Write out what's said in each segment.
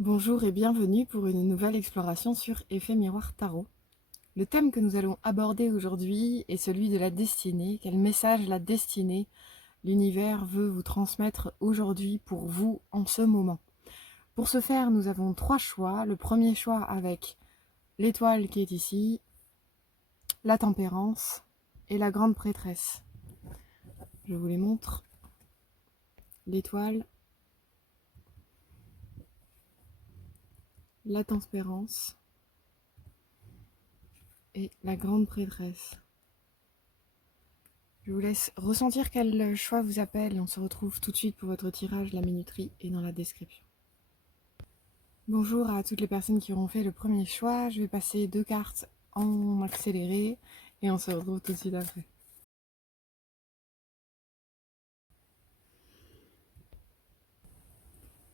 Bonjour et bienvenue pour une nouvelle exploration sur Effet Miroir Tarot. Le thème que nous allons aborder aujourd'hui est celui de la destinée. Quel message la destinée, l'univers veut vous transmettre aujourd'hui pour vous en ce moment. Pour ce faire, nous avons 3 choix. Le premier choix avec l'étoile qui est ici, la tempérance et la grande prêtresse. Je vous les montre. L'étoile, la tempérance et la grande prêtresse. Je vous laisse ressentir quel choix vous appelle. On se retrouve tout de suite pour votre tirage. La minuterie est dans la description. Bonjour à toutes les personnes qui auront fait le premier choix. Je vais passer 2 cartes en accéléré et on se retrouve tout de suite après.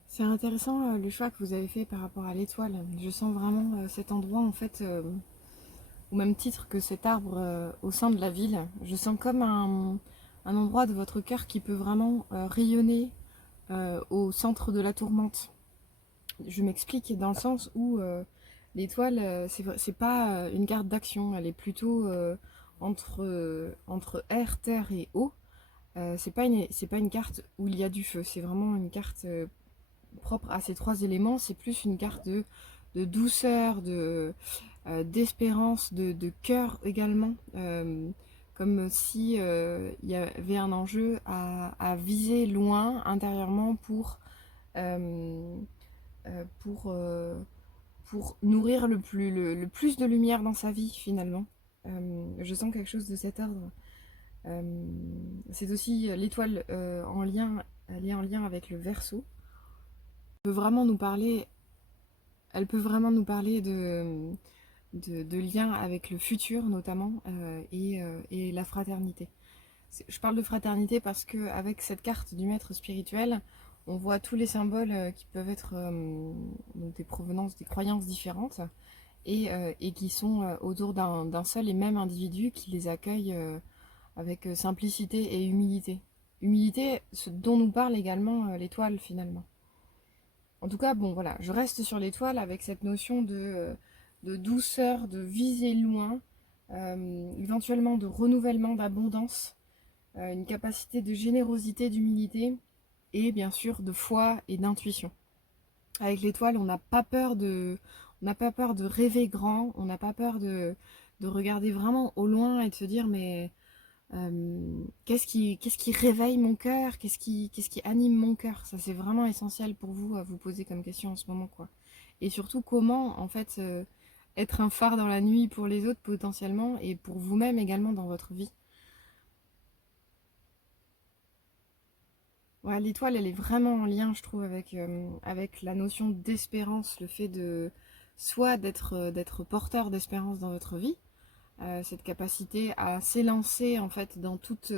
C'est intéressant le choix que vous avez fait par rapport à l'étoile. Je sens vraiment cet endroit en fait, au même titre que cet arbre au sein de la ville. Je sens comme un endroit de votre cœur qui peut vraiment rayonner au centre de la tourmente. Je m'explique dans le sens où l'étoile, c'est pas une carte d'action, elle est plutôt entre air, terre et eau. C'est pas une carte où il y a du feu, c'est vraiment une carte propre à ces 3 éléments. C'est plus une carte de douceur, d'espérance, de cœur également. Comme si il y avait un enjeu à viser loin intérieurement euh, pour, pour nourrir le plus de lumière dans sa vie finalement. Je sens quelque chose de cet ordre. C'est aussi l'étoile elle est en lien avec le Verseau. Elle peut vraiment nous parler, elle peut vraiment nous parler de lien avec le futur notamment et la fraternité. Je parle de fraternité parce que avec cette carte du maître spirituel, on voit tous les symboles qui peuvent être donc des provenances, des croyances différentes et qui sont autour d'un seul et même individu qui les accueille avec simplicité et humilité. Humilité, ce dont nous parle également l'étoile finalement. En tout cas, bon voilà, je reste sur l'étoile avec cette notion de douceur, de viser loin, éventuellement de renouvellement, d'abondance, une capacité de générosité, d'humilité et bien sûr de foi et d'intuition. Avec l'étoile, on n'a pas peur de rêver grand, on n'a pas peur de regarder vraiment au loin et de se dire mais qu'est-ce qui réveille mon cœur, qu'est-ce qui anime mon cœur. Ça c'est vraiment essentiel pour vous à vous poser comme question en ce moment quoi. Et surtout comment en fait être un phare dans la nuit pour les autres potentiellement et pour vous-même également dans votre vie. Ouais, l'étoile, elle est vraiment en lien, je trouve, avec la notion d'espérance, le fait de soit d'être porteur d'espérance dans votre vie, cette capacité à s'élancer en fait dans toute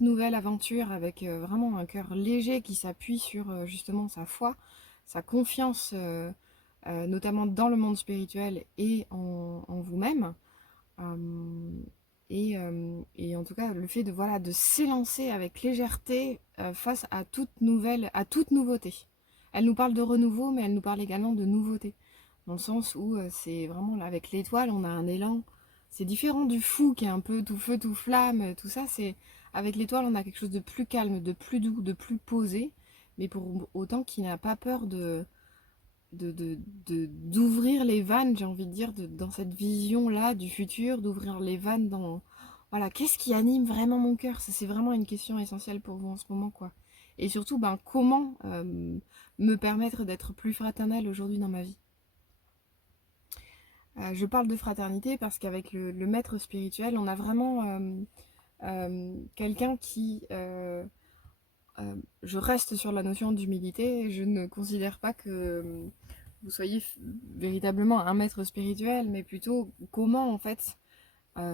nouvelle aventure avec vraiment un cœur léger qui s'appuie sur justement sa foi, sa confiance, notamment dans le monde spirituel et en vous-même. Euh, et en tout cas, le fait de, voilà, de s'élancer avec légèreté face à toute nouveauté. Elle nous parle de renouveau, mais elle nous parle également de nouveauté. Dans le sens où c'est vraiment là, avec l'étoile, on a un élan. C'est différent du fou qui est un peu tout feu, tout flamme, tout ça. C'est avec l'étoile, on a quelque chose de plus calme, de plus doux, de plus posé, mais pour autant qui n'a pas peur d'ouvrir les vannes, j'ai envie de dire, dans cette vision-là du futur, d'ouvrir les vannes dans... Voilà, qu'est-ce qui anime vraiment mon cœur? Ça, c'est vraiment une question essentielle pour vous en ce moment, quoi. Et surtout, ben, comment me permettre d'être plus fraternelle aujourd'hui dans ma vie? Je parle de fraternité parce qu'avec le maître spirituel, on a vraiment quelqu'un qui... je reste sur la notion d'humilité. Je ne considère pas que vous soyez véritablement un maître spirituel, mais plutôt comment en fait,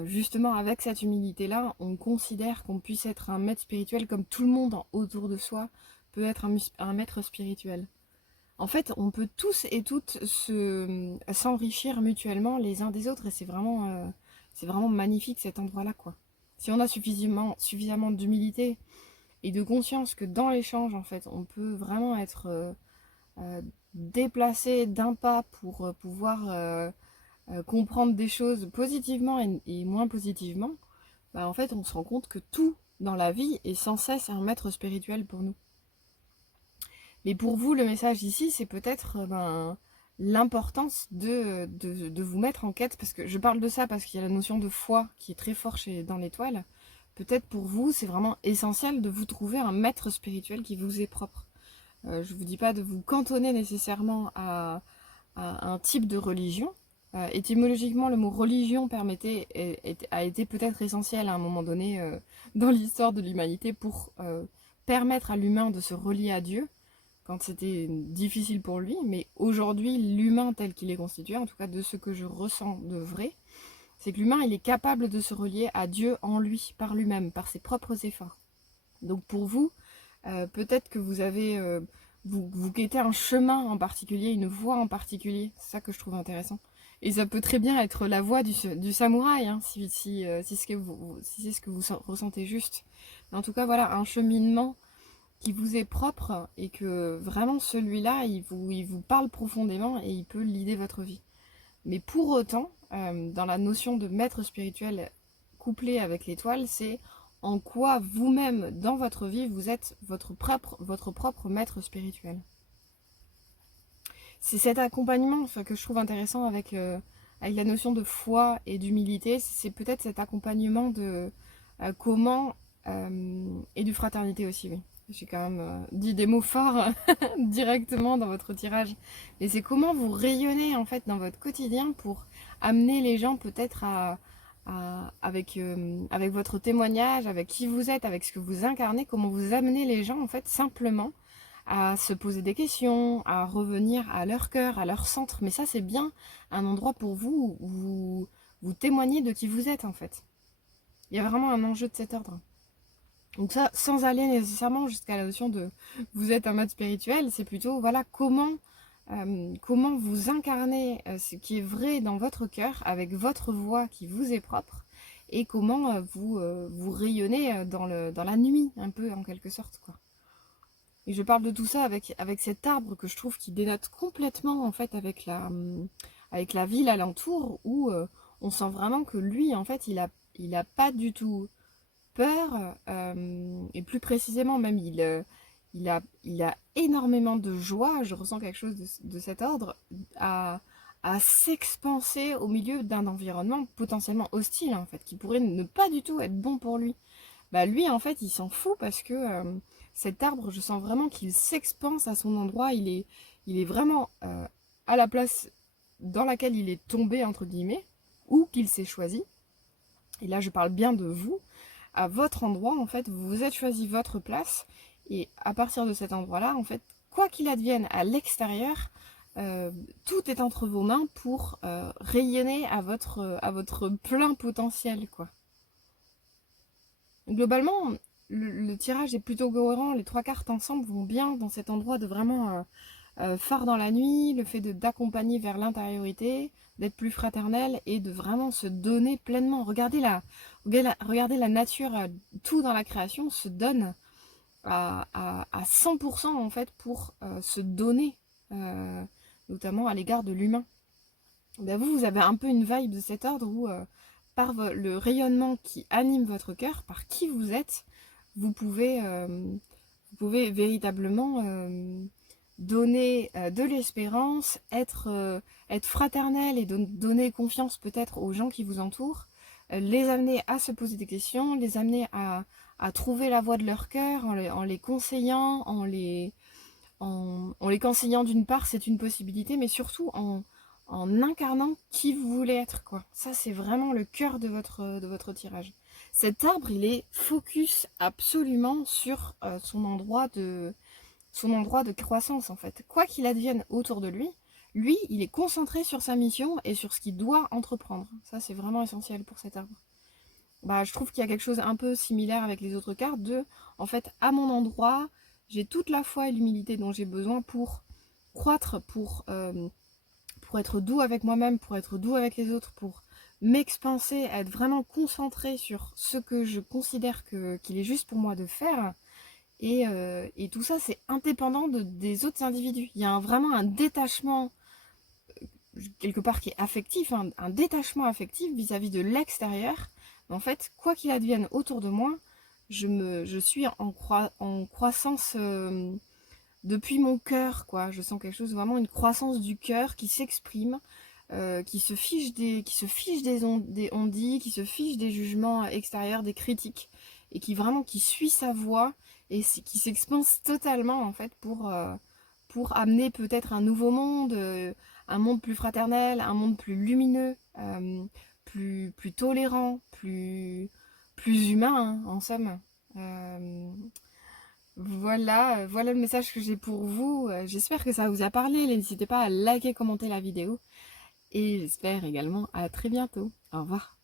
justement avec cette humilité-là, on considère qu'on puisse être un maître spirituel comme tout le monde autour de soi peut être un maître spirituel. En fait, on peut tous et toutes s'enrichir mutuellement les uns des autres et c'est vraiment magnifique cet endroit-là, quoi. Si on a suffisamment d'humilité et de conscience que dans l'échange, en fait, on peut vraiment être déplacer d'un pas pour pouvoir comprendre des choses positivement et moins positivement, bah, en fait, on se rend compte que tout dans la vie est sans cesse un maître spirituel pour nous. Mais pour vous, le message ici, c'est peut-être l'importance de vous mettre en quête, parce que je parle de ça parce qu'il y a la notion de foi qui est très forte dans l'étoile. Peut-être pour vous, c'est vraiment essentiel de vous trouver un maître spirituel qui vous est propre. Je ne vous dis pas de vous cantonner nécessairement à un type de religion. Étymologiquement, le mot religion a été peut-être essentiel à un moment donné dans l'histoire de l'humanité pour permettre à l'humain de se relier à Dieu quand c'était difficile pour lui. Mais aujourd'hui, l'humain tel qu'il est constitué, en tout cas de ce que je ressens de vrai, c'est que l'humain, il est capable de se relier à Dieu en lui, par lui-même, par ses propres efforts. Donc pour vous, peut-être que vous avez... vous guettez un chemin en particulier, une voie en particulier. C'est ça que je trouve intéressant. Et ça peut très bien être la voie du samouraï, hein, si c'est ce que vous ressentez juste. Mais en tout cas, voilà, un cheminement qui vous est propre et que vraiment celui-là, il vous parle profondément et il peut guider votre vie. Mais pour autant, dans la notion de maître spirituel couplé avec l'étoile, c'est en quoi vous-même, dans votre vie, vous êtes votre propre maître spirituel. C'est cet accompagnement que je trouve intéressant avec la notion de foi et d'humilité. C'est peut-être cet accompagnement de comment, et de fraternité aussi, oui. J'ai quand même dit des mots forts directement dans votre tirage. Mais c'est comment vous rayonnez en fait dans votre quotidien pour amener les gens peut-être avec votre témoignage, avec qui vous êtes, avec ce que vous incarnez, comment vous amenez les gens en fait simplement à se poser des questions, à revenir à leur cœur, à leur centre. Mais ça, c'est bien un endroit pour vous où vous témoignez de qui vous êtes, en fait. Il y a vraiment un enjeu de cet ordre. Donc ça, sans aller nécessairement jusqu'à la notion de vous êtes un maître spirituel, c'est plutôt, voilà, comment vous incarnez ce qui est vrai dans votre cœur, avec votre voix qui vous est propre, et comment vous rayonnez dans la nuit, un peu, en quelque sorte, quoi. Et je parle de tout ça avec cet arbre que je trouve qui dénote complètement en fait avec la ville alentour où on sent vraiment que lui en fait il a pas du tout peur et plus précisément même il a énormément de joie, je ressens quelque chose de cet ordre à s'expanser au milieu d'un environnement potentiellement hostile en fait qui pourrait ne pas du tout être bon pour lui. Bah lui en fait il s'en fout parce que cet arbre je sens vraiment qu'il s'expanse à son endroit, il est vraiment à la place dans laquelle il est tombé entre guillemets ou qu'il s'est choisi. Et là je parle bien de vous, à votre endroit en fait vous vous êtes choisi votre place et à partir de cet endroit là en fait quoi qu'il advienne à l'extérieur tout est entre vos mains pour rayonner à votre plein potentiel quoi. Globalement, le tirage est plutôt cohérent, les trois cartes ensemble vont bien dans cet endroit de vraiment phare dans la nuit, le fait d'accompagner vers l'intériorité, d'être plus fraternel et de vraiment se donner pleinement. Regardez la nature, tout dans la création se donne à 100% en fait pour se donner, notamment à l'égard de l'humain. Ben vous avez un peu une vibe de cet ordre où par le rayonnement qui anime votre cœur, par qui vous êtes, vous pouvez véritablement donner de l'espérance, être fraternel et donner confiance peut-être aux gens qui vous entourent, les amener à se poser des questions, les amener à trouver la voie de leur cœur en les conseillant, en les conseillant d'une part, c'est une possibilité, mais surtout en incarnant qui vous voulez être, quoi. Ça, c'est vraiment le cœur de votre tirage. Cet arbre, il est focus absolument sur son endroit de croissance, en fait. Quoi qu'il advienne autour de lui, il est concentré sur sa mission et sur ce qu'il doit entreprendre. Ça, c'est vraiment essentiel pour cet arbre. Bah, je trouve qu'il y a quelque chose un peu similaire avec les autres cartes en fait, à mon endroit, j'ai toute la foi et l'humilité dont j'ai besoin pour croître, pour être doux avec moi-même, pour être doux avec les autres, pour m'expanser, être vraiment concentré sur ce que je considère qu'il est juste pour moi de faire. Et tout ça, c'est indépendant des autres individus. Il y a vraiment un détachement, quelque part, qui est affectif, un détachement affectif vis-à-vis de l'extérieur. En fait, quoi qu'il advienne autour de moi, je suis en croissance depuis mon cœur, quoi. Je sens quelque chose, vraiment une croissance du cœur qui s'exprime, qui se fiche des on-dit, qui se fiche des jugements extérieurs, des critiques, et qui suit sa voix et qui s'expanse totalement en fait pour amener peut-être un nouveau monde, un monde plus fraternel, un monde plus lumineux, plus tolérant, plus humain, hein, en somme. Euh, voilà le message que j'ai pour vous. J'espère que ça vous a parlé. N'hésitez pas à liker, commenter la vidéo. Et j'espère également à très bientôt. Au revoir.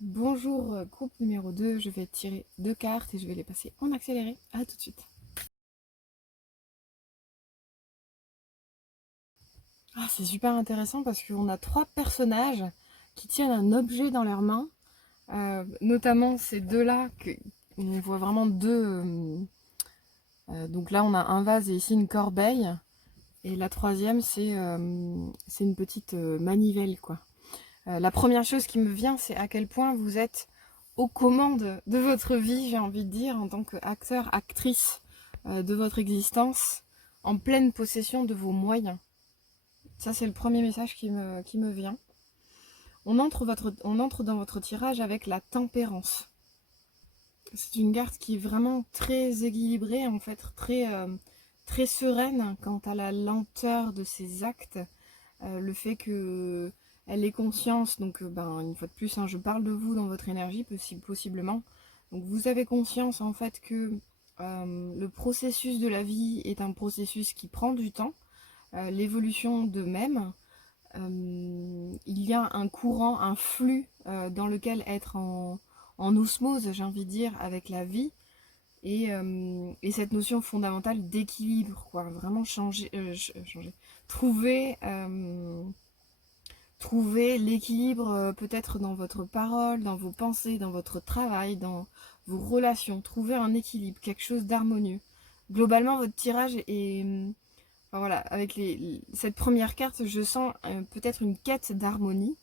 Bonjour, groupe numéro 2. Je vais tirer 2 cartes et je vais les passer en accéléré. À tout de suite. Ah, c'est super intéressant parce qu'on a 3 personnages qui tiennent un objet dans leurs mains. Notamment ces deux-là, on voit vraiment deux. Donc là, on a un vase et ici une corbeille. Et la troisième, c'est une petite manivelle, quoi. La première chose qui me vient, c'est à quel point vous êtes aux commandes de votre vie, j'ai envie de dire, en tant qu'acteur, actrice de votre existence, en pleine possession de vos moyens. Ça, c'est le premier message qui me vient. On entre dans votre tirage avec la tempérance. C'est une carte qui est vraiment très équilibrée, en fait, très sereine quant à la lenteur de ses actes. Le fait que elle ait conscience, donc une fois de plus, hein, je parle de vous dans votre énergie, possiblement. Donc vous avez conscience en fait que le processus de la vie est un processus qui prend du temps, l'évolution de même. Il y a un courant, un flux dans lequel être en osmose, j'ai envie de dire, avec la vie. Et cette notion fondamentale d'équilibre, quoi, vraiment changer, trouver, trouver l'équilibre peut-être dans votre parole, dans vos pensées, dans votre travail, dans vos relations, trouver un équilibre, quelque chose d'harmonieux. Globalement, votre tirage est, enfin, voilà, avec cette première carte, je sens peut-être une quête d'harmonie.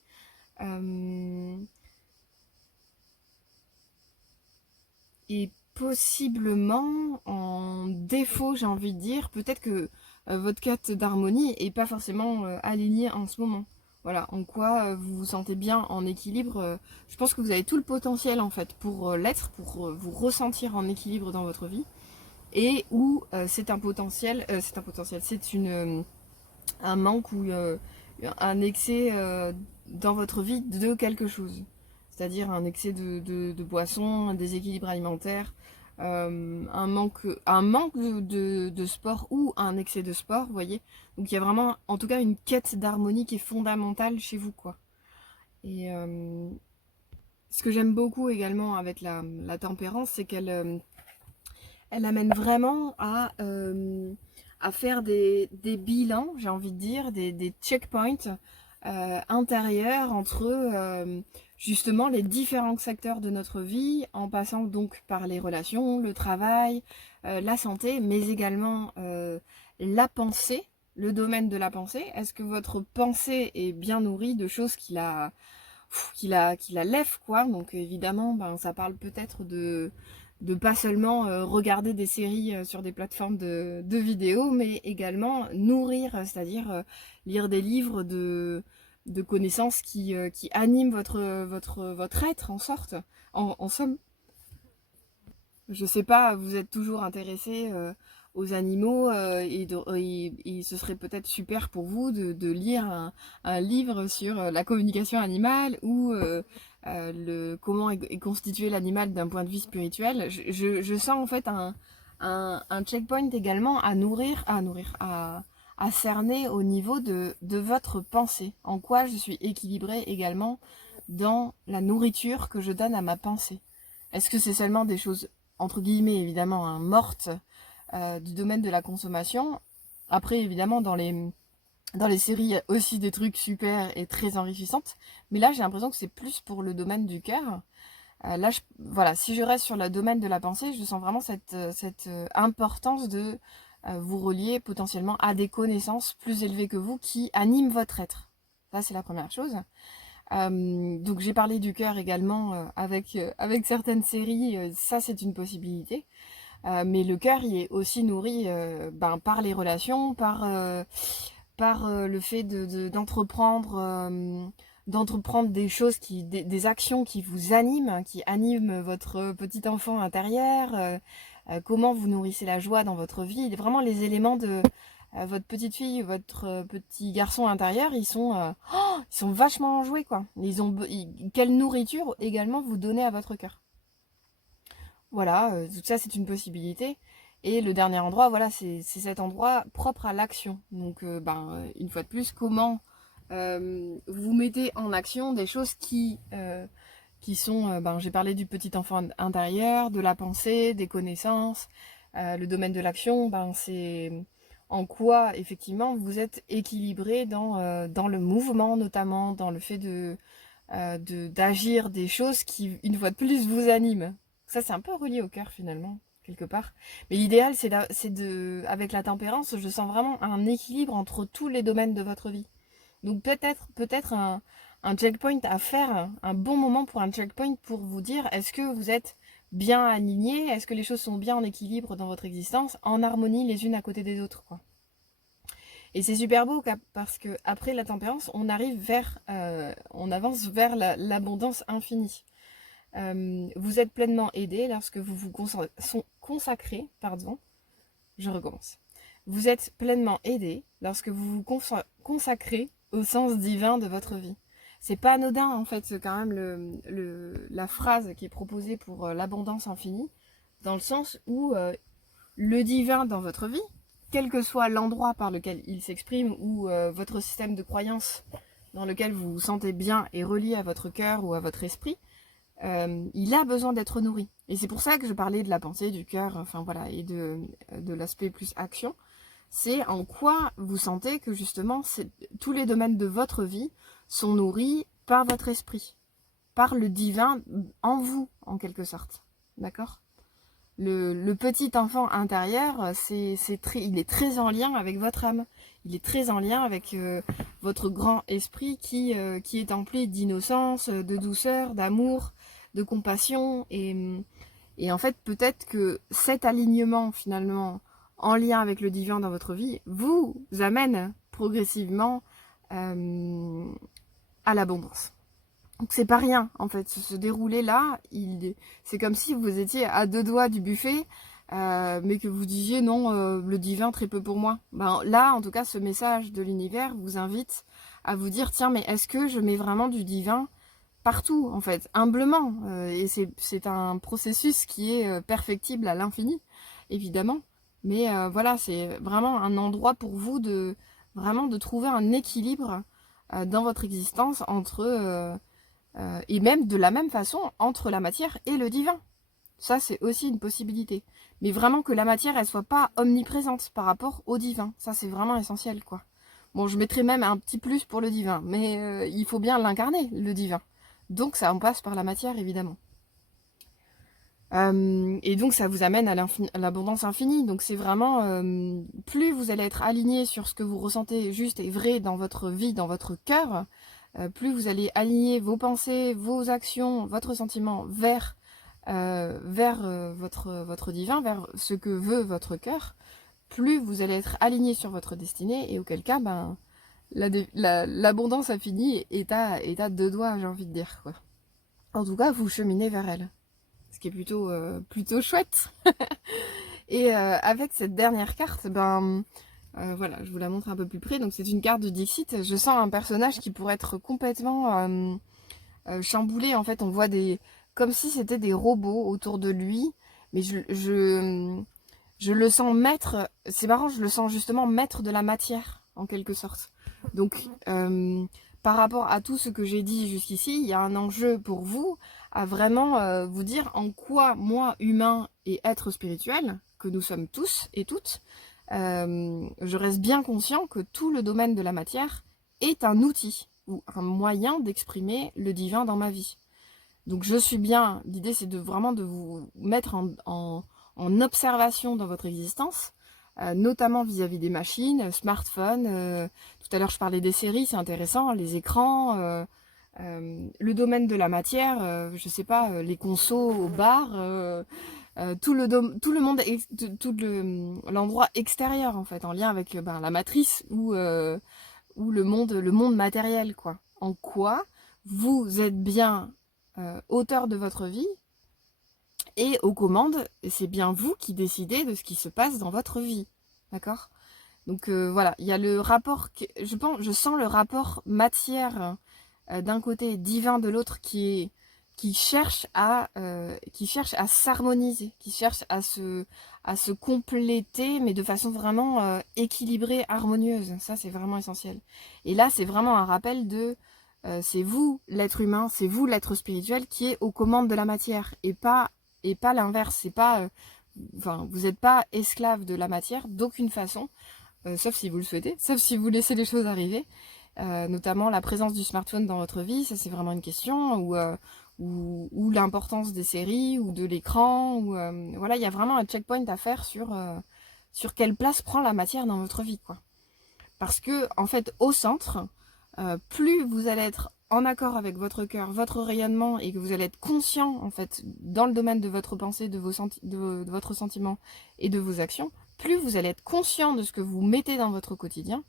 Et possiblement en défaut, j'ai envie de dire, peut-être que votre quête d'harmonie est pas forcément alignée en ce moment. Voilà, en quoi vous vous sentez bien en équilibre. Je pense que vous avez tout le potentiel en fait pour l'être, pour vous ressentir en équilibre dans votre vie. Et où c'est un potentiel, c'est un manque ou un excès dans votre vie de quelque chose. C'est-à-dire un excès de boissons, un déséquilibre alimentaire, un manque de sport ou un excès de sport, vous voyez. Donc il y a vraiment, en tout cas, une quête d'harmonie qui est fondamentale chez vous, quoi. Et ce que j'aime beaucoup également avec la tempérance, c'est qu'elle elle amène vraiment à faire des bilans, j'ai envie de dire, des checkpoints intérieurs entre justement les différents secteurs de notre vie, en passant donc par les relations, le travail, la santé, mais également la pensée, le domaine de la pensée. Est-ce que votre pensée est bien nourrie de choses qui la lèvent, quoi? Donc évidemment, ça parle peut-être de pas seulement regarder des séries sur des plateformes de vidéos, mais également nourrir, c'est-à-dire lire des livres de connaissances qui animent votre être en sorte. En somme, je sais pas, vous êtes toujours intéressé aux animaux et ce serait peut-être super pour vous de lire un livre sur la communication animale ou comment est constitué l'animal d'un point de vue spirituel. Je sens en fait un checkpoint également à cerner au niveau de votre pensée. En quoi je suis équilibrée également dans la nourriture que je donne à ma pensée. Est-ce que c'est seulement des choses entre guillemets évidemment hein, mortes du domaine de la consommation? Après évidemment dans les séries il y a aussi des trucs super et très enrichissantes, mais là j'ai l'impression que c'est plus pour le domaine du cœur. Là, voilà, si je reste sur le domaine de la pensée, je sens vraiment cette importance de vous relier potentiellement à des connaissances plus élevées que vous qui animent votre être. Ça, c'est la première chose. Donc j'ai parlé du cœur également avec certaines séries, ça c'est une possibilité. Mais le cœur il est aussi nourri par les relations, par le fait d'entreprendre des choses, des actions qui vous animent, qui animent votre petit enfant intérieur, comment vous nourrissez la joie dans votre vie, vraiment les éléments de votre petite fille, votre petit garçon intérieur, ils sont vachement enjoués quoi. Quelle nourriture également vous donnez à votre cœur. Voilà, tout ça c'est une possibilité. Et le dernier endroit, voilà, c'est cet endroit propre à l'action. Donc, une fois de plus, comment vous mettez en action des choses qui sont, j'ai parlé du petit enfant intérieur, de la pensée, des connaissances. Le domaine de l'action, c'est en quoi, effectivement, vous êtes équilibré dans le mouvement, notamment, dans le fait d'agir des choses qui, une fois de plus, vous animent. Ça, c'est un peu relié au cœur, finalement, quelque part. Mais l'idéal, avec la tempérance, je sens vraiment un équilibre entre tous les domaines de votre vie. Donc peut-être un checkpoint à faire, un bon moment pour un checkpoint pour vous dire, est-ce que vous êtes bien aligné, est-ce que les choses sont bien en équilibre dans votre existence, en harmonie les unes à côté des autres, quoi. Et c'est super beau parce que après la tempérance, on avance vers l'abondance infinie. Vous êtes pleinement aidé lorsque vous vous consacrez, je recommence. Vous êtes pleinement aidé lorsque vous vous consacrez au sens divin de votre vie. C'est pas anodin en fait, c'est quand même la phrase qui est proposée pour l'abondance infinie, dans le sens où le divin dans votre vie, quel que soit l'endroit par lequel il s'exprime ou votre système de croyance dans lequel vous vous sentez bien et relié à votre cœur ou à votre esprit, il a besoin d'être nourri. Et c'est pour ça que je parlais de la pensée, du cœur, enfin voilà, et de l'aspect plus action. C'est en quoi vous sentez que justement tous les domaines de votre vie sont nourris par votre esprit, par le divin en vous, en quelque sorte. D'accord ? Le petit enfant intérieur, il est très en lien avec votre âme. Il est très en lien avec votre grand esprit qui est empli d'innocence, de douceur, d'amour, de compassion. Et en fait, peut-être que cet alignement, finalement, en lien avec le divin dans votre vie, vous amène progressivement à l'abondance. Donc c'est pas rien en fait, se dérouler là, c'est comme si vous étiez à 2 doigts du buffet, mais que vous disiez non, le divin très peu pour moi. Là, en tout cas, ce message de l'univers vous invite à vous dire tiens, mais est-ce que je mets vraiment du divin partout en fait, humblement, et c'est un processus qui est perfectible à l'infini, évidemment. Mais voilà, c'est vraiment un endroit pour vous de trouver un équilibre dans votre existence entre et même de la même façon entre la matière et le divin. Ça, c'est aussi une possibilité. Mais vraiment que la matière, elle soit pas omniprésente par rapport au divin. Ça, c'est vraiment essentiel, quoi. Bon, je mettrais même un petit plus pour le divin, mais il faut bien l'incarner, le divin. Donc, ça en passe par la matière, évidemment. Et donc, ça vous amène à l'abondance infinie. Donc, c'est vraiment... plus vous allez être aligné sur ce que vous ressentez juste et vrai dans votre vie, dans votre cœur, plus vous allez aligner vos pensées, vos actions, votre sentiment vers votre divin, vers ce que veut votre cœur, plus vous allez être aligné sur votre destinée, et auquel cas, l'abondance infinie est à 2 doigts, j'ai envie de dire, quoi. En tout cas, vous cheminez vers elle, ce qui est plutôt chouette. Et avec cette dernière carte, voilà, je vous la montre un peu plus près. Donc c'est une carte de Dixit. Je sens un personnage qui pourrait être complètement chamboulé. En fait, on voit comme si c'était des robots autour de lui. Mais je le sens maître. C'est marrant, je le sens justement maître de la matière, en quelque sorte. Donc, par rapport à tout ce que j'ai dit jusqu'ici, il y a un enjeu pour vous à vraiment vous dire en quoi moi, humain et être spirituel, que nous sommes tous et toutes, je reste bien conscient que tout le domaine de la matière est un outil ou un moyen d'exprimer le divin dans ma vie. Donc je suis bien, l'idée c'est de vraiment de vous mettre en observation dans votre existence, notamment vis-à-vis des machines, smartphones, tout à l'heure je parlais des séries, c'est intéressant, les écrans, le domaine de la matière, je sais pas, les consos au bar, tout le monde, l'endroit extérieur en fait, en lien avec la matrice ou le monde matériel quoi. En quoi vous êtes bien auteur de votre vie et aux commandes, c'est bien vous qui décidez de ce qui se passe dans votre vie, d'accord? Donc voilà, il y a le rapport, je sens le rapport matière d'un côté, divin de l'autre, qui cherche à s'harmoniser, qui cherche à se compléter, mais de façon vraiment équilibrée, harmonieuse. Ça, c'est vraiment essentiel. Et là, c'est vraiment un rappel c'est vous, l'être humain, c'est vous, l'être spirituel, qui est aux commandes de la matière, et pas l'inverse. C'est pas, vous n'êtes pas esclave de la matière d'aucune façon, sauf si vous le souhaitez, sauf si vous laissez les choses arriver. Notamment la présence du smartphone dans votre vie, ça c'est vraiment une question, ou l'importance des séries, ou de l'écran, ou voilà, il y a vraiment un checkpoint à faire sur quelle place prend la matière dans votre vie, quoi. Parce que, en fait, au centre, plus vous allez être en accord avec votre cœur, votre rayonnement, et que vous allez être conscient, en fait, dans le domaine de votre pensée, de votre sentiment et de vos actions, plus vous allez être conscient de ce que vous mettez dans votre quotidien,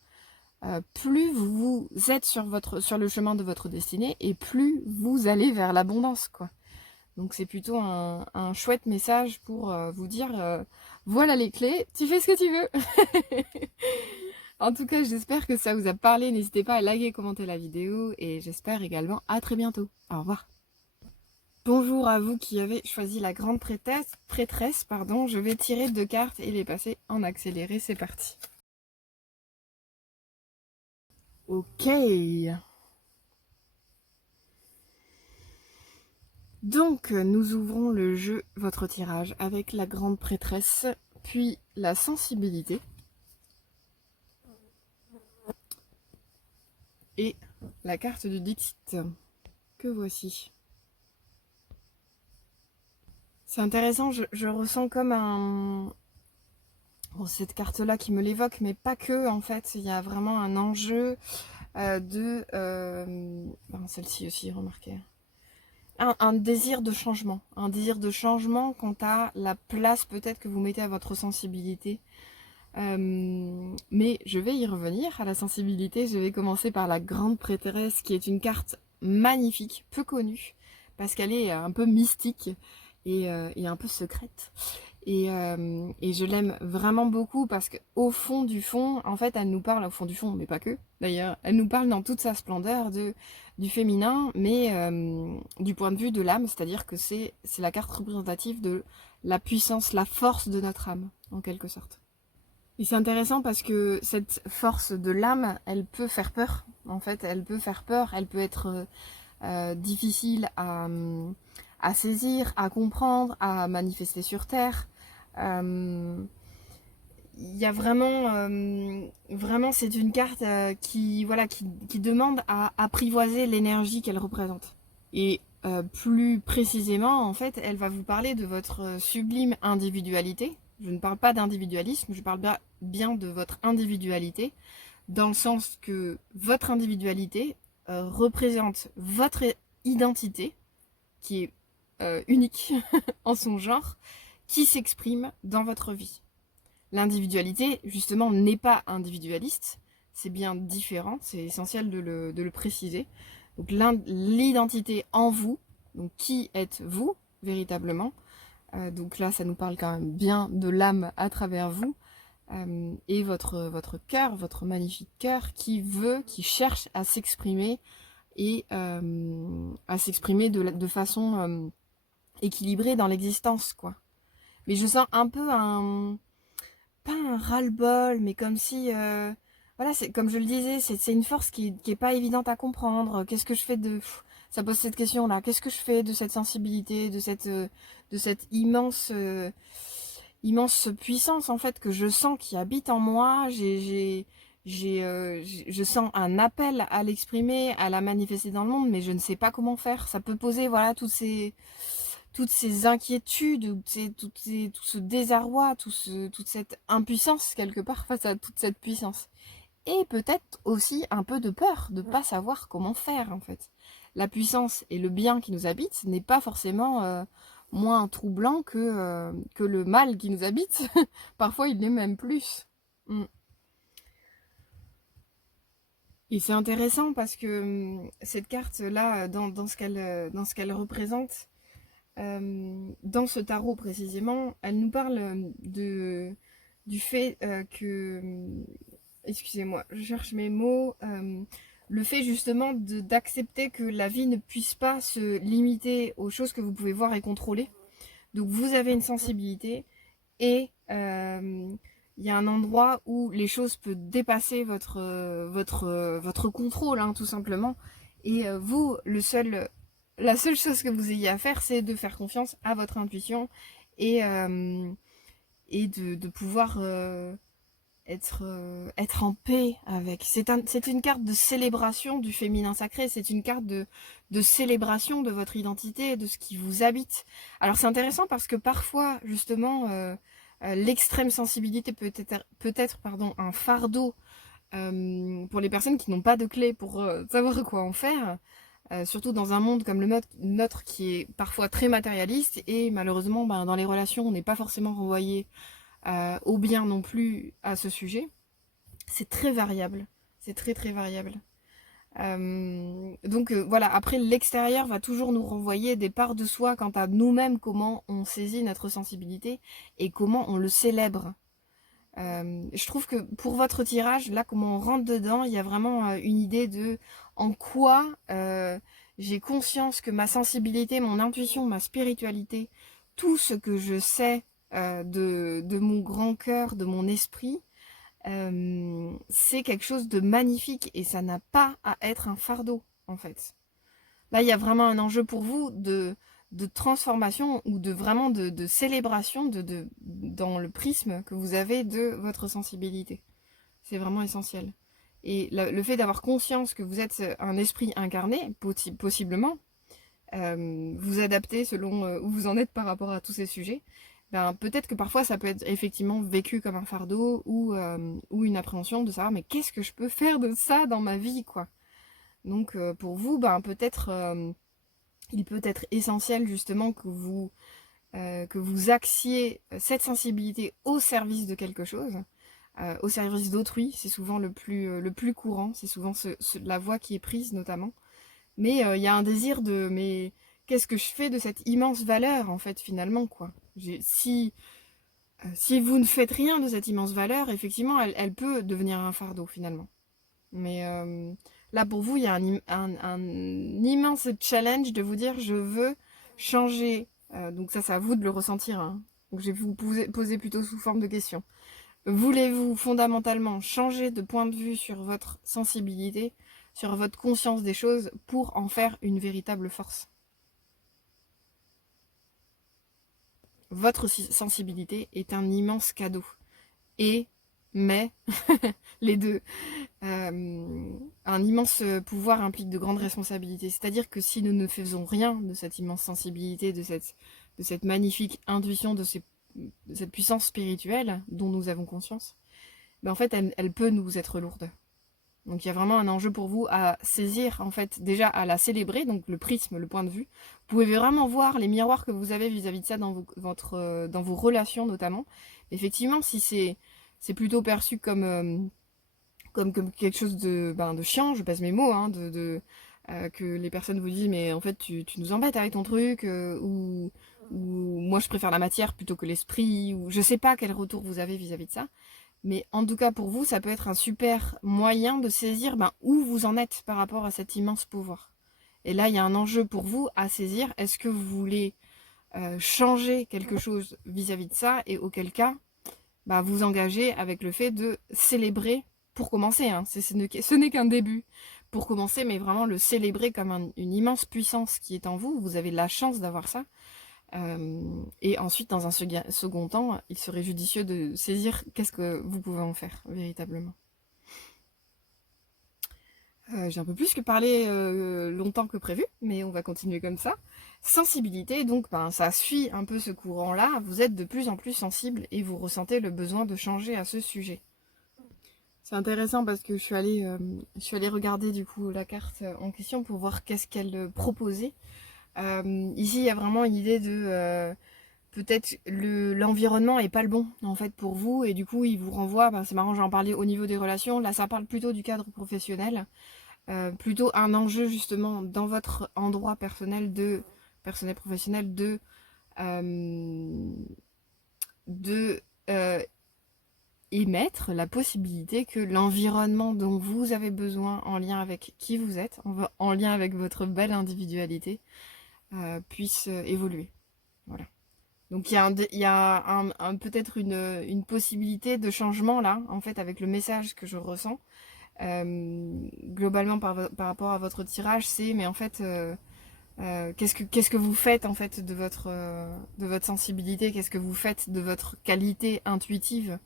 plus vous êtes sur le chemin de votre destinée et plus vous allez vers l'abondance, quoi. Donc c'est plutôt un chouette message pour vous dire voilà les clés, tu fais ce que tu veux. En tout cas, j'espère que ça vous a parlé. N'hésitez pas à liker, commenter la vidéo et j'espère également à très bientôt. Au revoir. Bonjour à vous qui avez choisi la grande prêtresse, pardon. Je vais tirer 2 cartes et les passer en accéléré. C'est parti. Ok. Donc, nous ouvrons le jeu, votre tirage, avec la grande prêtresse, puis la sensibilité. Et la carte du Dixit, que voici. C'est intéressant, je ressens comme un... Bon, cette carte-là qui me l'évoque, mais pas que, en fait. Il y a vraiment un enjeu celle-ci aussi, remarquez. Un désir de changement. Un désir de changement quant à la place peut-être que vous mettez à votre sensibilité. Mais je vais y revenir à la sensibilité. Je vais commencer par la grande prêtresse, qui est une carte magnifique, peu connue, parce qu'elle est un peu mystique et un peu secrète. Et je l'aime vraiment beaucoup parce qu'au fond du fond, en fait, elle nous parle, au fond du fond, mais pas que, d'ailleurs, elle nous parle dans toute sa splendeur du féminin, mais du point de vue de l'âme, c'est-à-dire que c'est la carte représentative de la puissance, la force de notre âme, en quelque sorte. Et c'est intéressant parce que cette force de l'âme, elle peut faire peur, en fait, elle peut faire peur, elle peut être difficile à saisir, à comprendre, à manifester sur Terre. Il y a vraiment c'est une carte qui demande à apprivoiser l'énergie qu'elle représente. Et plus précisément, en fait, elle va vous parler de votre sublime individualité. Je ne parle pas d'individualisme, je parle bien de votre individualité, dans le sens que votre individualité représente votre identité, qui est unique en son genre, qui s'exprime dans votre vie. L'individualité, justement, n'est pas individualiste, c'est bien différent, c'est essentiel de le préciser. Donc l'identité en vous, donc qui êtes-vous véritablement, donc là ça nous parle quand même bien de l'âme à travers vous, et votre cœur, votre magnifique cœur qui cherche à s'exprimer et à s'exprimer de façon équilibrée dans l'existence, quoi. Mais je sens un peu pas un ras-le-bol, mais comme si, voilà, c'est comme je le disais, c'est une force qui est pas évidente à comprendre. Qu'est-ce que je fais ça pose cette question-là. Qu'est-ce que je fais de cette sensibilité, de cette immense puissance en fait que je sens qui habite en moi. je sens un appel à l'exprimer, à la manifester dans le monde, mais je ne sais pas comment faire. Ça peut poser, voilà, toutes ces inquiétudes, tout ce désarroi, toute cette impuissance quelque part face à toute cette puissance. Et peut-être aussi un peu de peur de ne pas savoir comment faire en fait. La puissance et le bien qui nous habite n'est pas forcément moins troublant que le mal qui nous habite. Parfois il l'est même plus. Mm. Et c'est intéressant parce que cette carte-là, dans ce qu'elle représente, dans ce tarot précisément, elle nous parle du fait que excusez-moi, je cherche mes mots, le fait justement d'accepter que la vie ne puisse pas se limiter aux choses que vous pouvez voir et contrôler. Donc vous avez une sensibilité et il y a un endroit où les choses peuvent dépasser votre contrôle, hein, tout simplement. Et vous, la seule chose que vous ayez à faire, c'est de faire confiance à votre intuition et, de pouvoir être en paix avec. C'est une carte de célébration du féminin sacré, c'est une carte de célébration de votre identité, de ce qui vous habite. Alors c'est intéressant parce que parfois, justement, l'extrême sensibilité peut être pardon, un fardeau pour les personnes qui n'ont pas de clé pour savoir quoi en faire. Surtout dans un monde comme le nôtre qui est parfois très matérialiste et malheureusement ben, dans les relations on n'est pas forcément renvoyé au bien non plus à ce sujet. C'est très variable. C'est très très variable. Donc voilà, après l'extérieur va toujours nous renvoyer des parts de soi quant à nous-mêmes, comment on saisit notre sensibilité et comment on le célèbre. Je trouve que pour votre tirage, là, comment on rentre dedans, il y a vraiment une idée de en quoi j'ai conscience que ma sensibilité, mon intuition, ma spiritualité, tout ce que je sais de mon grand cœur, de mon esprit, c'est quelque chose de magnifique et ça n'a pas à être un fardeau, en fait. Là, il y a vraiment un enjeu pour vous de transformation ou de vraiment de célébration dans le prisme que vous avez de votre sensibilité. C'est vraiment essentiel. Et le fait d'avoir conscience que vous êtes un esprit incarné, possiblement, vous adapter selon où vous en êtes par rapport à tous ces sujets, ben, peut-être que parfois ça peut être effectivement vécu comme un fardeau ou une appréhension de savoir mais qu'est-ce que je peux faire de ça dans ma vie, quoi. Donc pour vous, ben, peut-être il peut être essentiel justement que vous axiez cette sensibilité au service de quelque chose, au service d'autrui. C'est souvent le plus courant, c'est souvent la voie qui est prise notamment. Mais il y a un désir de mais qu'est-ce que je fais de cette immense valeur en fait finalement, quoi. Si vous ne faites rien de cette immense valeur, effectivement elle peut devenir un fardeau finalement. Mais là pour vous il y a un immense challenge de vous dire je veux changer. Donc ça c'est à vous de le ressentir, hein. Donc je vais vous poser plutôt sous forme de question. Voulez-vous fondamentalement changer de point de vue sur votre sensibilité, sur votre conscience des choses pour en faire une véritable force? Votre sensibilité est un immense cadeau. Mais, les deux, un immense pouvoir implique de grandes responsabilités. C'est-à-dire que si nous ne faisons rien de cette immense sensibilité, de cette magnifique intuition, de cette puissance spirituelle dont nous avons conscience, ben en fait, elle peut nous être lourde. Donc il y a vraiment un enjeu pour vous à saisir, en fait, déjà à la célébrer, donc le prisme, le point de vue. Vous pouvez vraiment voir les miroirs que vous avez vis-à-vis de ça dans vos relations notamment. Effectivement, si c'est plutôt perçu comme quelque chose de chiant, je passe mes mots, hein, que les personnes vous disent mais en fait tu nous embêtes avec ton truc, ou moi je préfère la matière plutôt que l'esprit, ou je sais pas quel retour vous avez vis-à-vis de ça. Mais en tout cas, pour vous, ça peut être un super moyen de saisir où vous en êtes par rapport à cet immense pouvoir. Et là, il y a un enjeu pour vous à saisir. Est-ce que vous voulez changer quelque chose vis-à-vis de ça? Et auquel cas, vous engagez avec le fait de célébrer, pour commencer, hein, ce n'est qu'un début, pour commencer, mais vraiment le célébrer comme une immense puissance qui est en vous. Vous avez la chance d'avoir ça. Et ensuite, dans un second temps, il serait judicieux de saisir qu'est-ce que vous pouvez en faire, véritablement. J'ai un peu plus que parlé longtemps que prévu, mais on va continuer comme ça. Sensibilité, donc ben, ça suit un peu ce courant-là. Vous êtes de plus en plus sensible et vous ressentez le besoin de changer à ce sujet. C'est intéressant parce que je suis allée regarder du coup la carte en question pour voir qu'est-ce qu'elle proposait. Ici, il y a vraiment une idée de peut-être l'environnement est pas le bon en fait pour vous et du coup, il vous renvoie. Ben, c'est marrant, j'en parlais au niveau des relations. Là, ça parle plutôt du cadre professionnel. Plutôt un enjeu justement dans votre endroit personnel professionnel de émettre la possibilité que l'environnement dont vous avez besoin en lien avec qui vous êtes, en lien avec votre belle individualité, puisse évoluer. Voilà. Donc il y a peut-être une possibilité de changement là, en fait, avec le message que je ressens. Globalement par rapport à votre tirage, c'est mais en fait qu'est-ce que vous faites en fait de votre sensibilité, qu'est-ce que vous faites de votre qualité intuitive.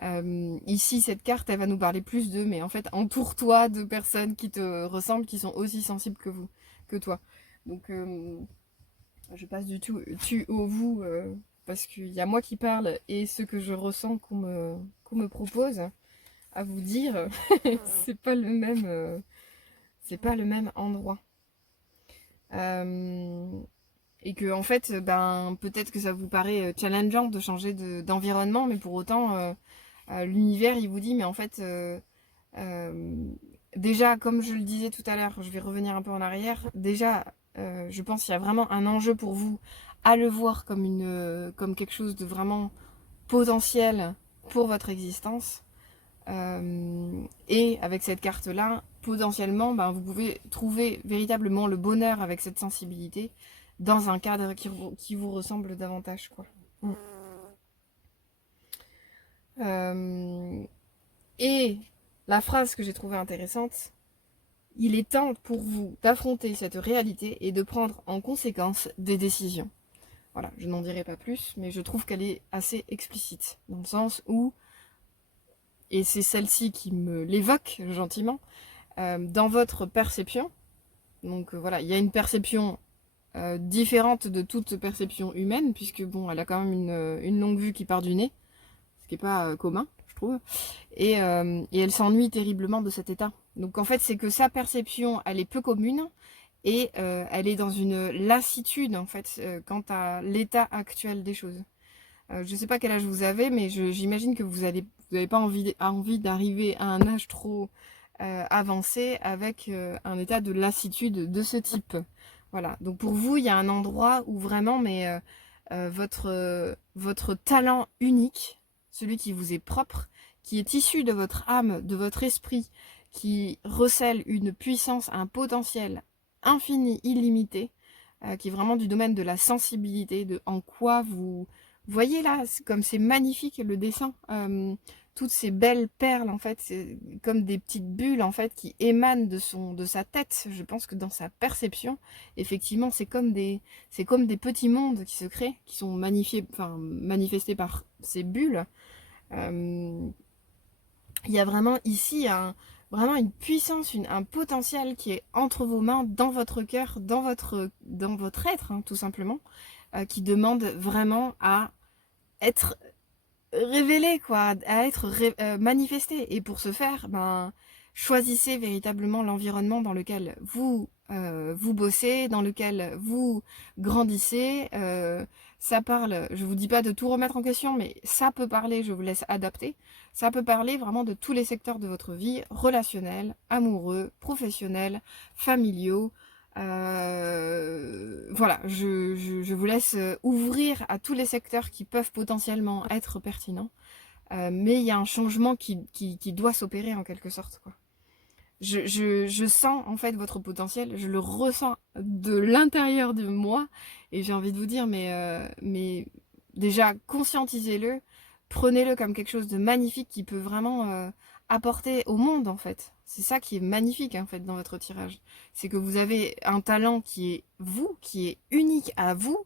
Ici cette carte elle va nous parler plus de mais en fait entoure-toi de personnes qui te ressemblent, qui sont aussi sensibles que toi. Donc je passe du tout tu au vous parce qu'il y a moi qui parle et ce que je ressens qu'on me propose à vous dire, c'est pas le même endroit. Et que en fait, ben peut-être que ça vous paraît challengeant de changer d'environnement, mais pour autant, l'univers il vous dit, mais en fait, déjà comme je le disais tout à l'heure, je vais revenir un peu en arrière. Déjà, je pense qu'il y a vraiment un enjeu pour vous à le voir comme quelque chose de vraiment potentiel pour votre existence. Et avec cette carte-là, potentiellement, ben, vous pouvez trouver véritablement le bonheur avec cette sensibilité dans un cadre qui vous ressemble davantage, quoi. Et la phrase que j'ai trouvée intéressante, il est temps pour vous d'affronter cette réalité et de prendre en conséquence des décisions. Voilà, je n'en dirai pas plus, mais je trouve qu'elle est assez explicite, dans le sens où, et c'est celle-ci qui me l'évoque gentiment, dans votre perception, donc voilà, il y a une perception différente de toute perception humaine, puisque bon, elle a quand même une longue vue qui part du nez, ce qui n'est pas commun, je trouve, et elle s'ennuie terriblement de cet état. Donc en fait, c'est que sa perception, elle est peu commune, et elle est dans une lassitude, en fait, quant à l'état actuel des choses. Je ne sais pas quel âge vous avez, mais j'imagine que vous n'avez pas envie d'arriver à un âge trop avancé avec un état de lassitude de ce type. Voilà. Donc pour vous, il y a un endroit où vraiment, mais votre talent unique, celui qui vous est propre, qui est issu de votre âme, de votre esprit, qui recèle une puissance, un potentiel infini, illimité, qui est vraiment du domaine de la sensibilité, de en quoi vous voyez là, comme c'est magnifique le dessin. Toutes ces belles perles en fait, c'est comme des petites bulles en fait qui émanent de sa tête. Je pense que dans sa perception, effectivement, c'est comme des petits mondes qui se créent, qui sont manifestés par ces bulles. Il y a vraiment ici vraiment une puissance, un potentiel qui est entre vos mains, dans votre cœur, dans votre être, hein, tout simplement, qui demande vraiment à être révélé, quoi, à être manifesté. Et pour ce faire, ben, choisissez véritablement l'environnement dans lequel vous bossez, dans lequel vous grandissez. Ça parle, je vous dis pas de tout remettre en question, mais ça peut parler, je vous laisse adapter. Ça peut parler vraiment de tous les secteurs de votre vie, relationnels, amoureux, professionnels, familiaux. Voilà, je vous laisse ouvrir à tous les secteurs qui peuvent potentiellement être pertinents. Mais il y a un changement qui doit s'opérer en quelque sorte, quoi. Je sens en fait votre potentiel, je le ressens de l'intérieur de moi et j'ai envie de vous dire, mais déjà conscientisez-le, prenez-le comme quelque chose de magnifique qui peut vraiment apporter au monde en fait. C'est ça qui est magnifique en fait dans votre tirage. C'est que vous avez un talent qui est vous, qui est unique à vous,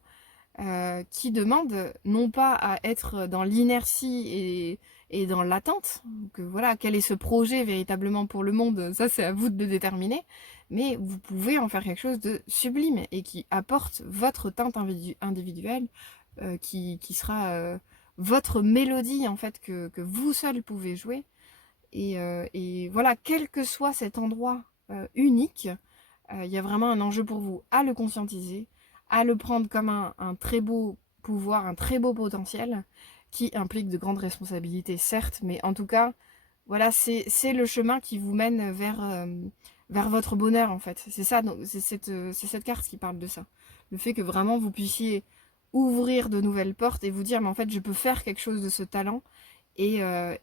qui demande non pas à être dans l'inertie et dans l'attente, que voilà, quel est ce projet véritablement pour le monde, ça c'est à vous de le déterminer, mais vous pouvez en faire quelque chose de sublime et qui apporte votre teinte individuelle, qui sera votre mélodie en fait que vous seul pouvez jouer. Et voilà, quel que soit cet endroit unique, il y a vraiment un enjeu pour vous à le conscientiser, à le prendre comme un très beau pouvoir, un très beau potentiel, qui implique de grandes responsabilités, certes, mais en tout cas, voilà, c'est le chemin qui vous mène vers votre bonheur, en fait. C'est ça, donc c'est cette carte qui parle de ça. Le fait que vraiment vous puissiez ouvrir de nouvelles portes et vous dire, mais en fait, je peux faire quelque chose de ce talent, et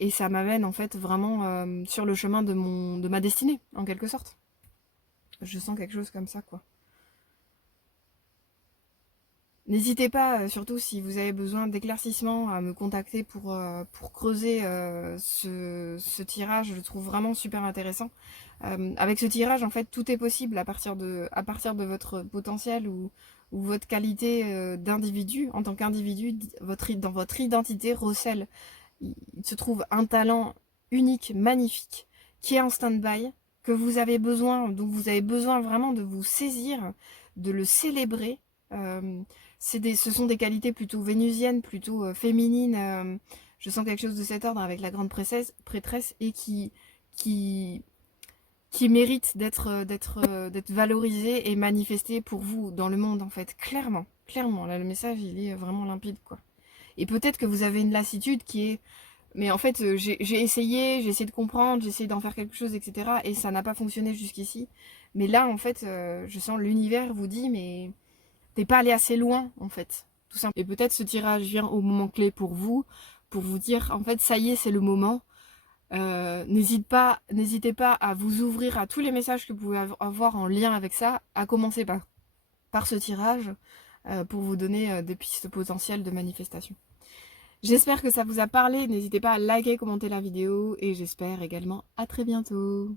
ça m'amène en fait vraiment sur le chemin de ma destinée, en quelque sorte. Je sens quelque chose comme ça, quoi. N'hésitez pas, surtout si vous avez besoin d'éclaircissements, à me contacter pour creuser ce tirage. Je le trouve vraiment super intéressant. Avec ce tirage, en fait, tout est possible à partir de votre potentiel ou votre qualité d'individu. En tant qu'individu, dans votre identité recèle, il se trouve un talent unique, magnifique, qui est en stand-by, que vous avez besoin, dont vous avez besoin vraiment de vous saisir, de le célébrer. Euh, ce sont des qualités plutôt vénusiennes, plutôt féminines. Je sens quelque chose de cet ordre avec la grande prêtresse et qui, qui mérite d'être valorisé et manifesté pour vous dans le monde, en fait. Clairement, clairement. Là, le message, il est vraiment limpide, quoi. Et peut-être que vous avez une lassitude qui est... Mais en fait, j'ai essayé de comprendre, j'ai essayé d'en faire quelque chose, etc. Et ça n'a pas fonctionné jusqu'ici. Mais là, en fait, je sens l'univers vous dit, mais t'es pas allé assez loin, en fait. Tout simplement. Et peut-être ce tirage vient au moment clé pour vous dire, en fait, ça y est, c'est le moment. N'hésitez pas à vous ouvrir à tous les messages que vous pouvez avoir en lien avec ça, à commencer par ce tirage, pour vous donner des pistes potentielles de manifestation. J'espère que ça vous a parlé, n'hésitez pas à liker, commenter la vidéo, et j'espère également à très bientôt.